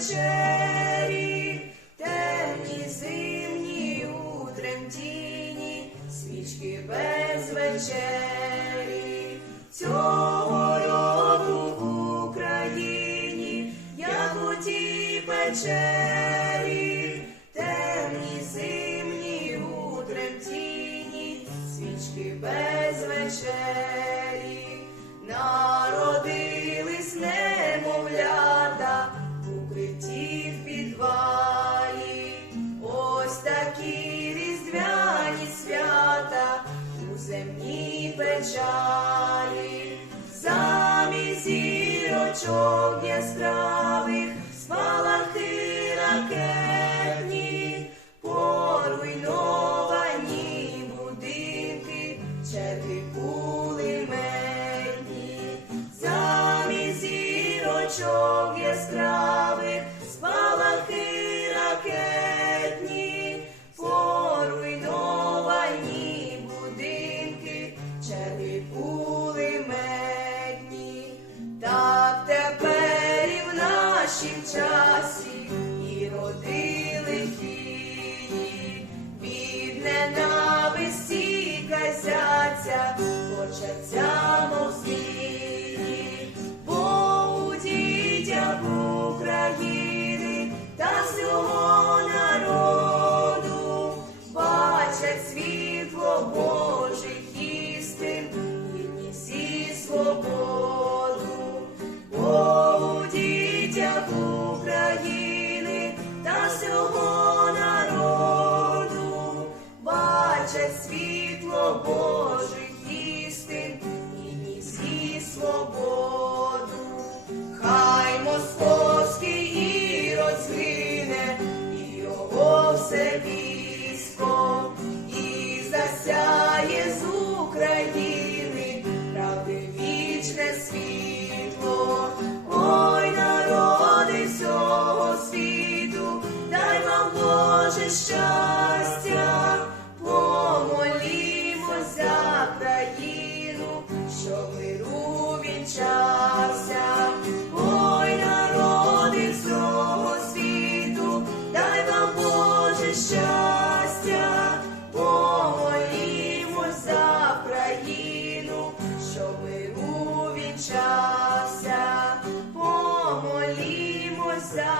вечері, темні зимні у тремтіні, свічки без вечері, цього року в Україні, як у тій печері, темні зимні у тремтіні, свічки без вечері, земній печалі, замість зірочок яскравих спалахи ракетні, поруйновані будинки, черги кулеметні, замість зірочок нашім часі і родили хії, від ненависті казяться, хочеться мов змії, Божих істин, і і свободу. Хай московський і розгине, і його все військо, і засяє з України правди вічне світло. So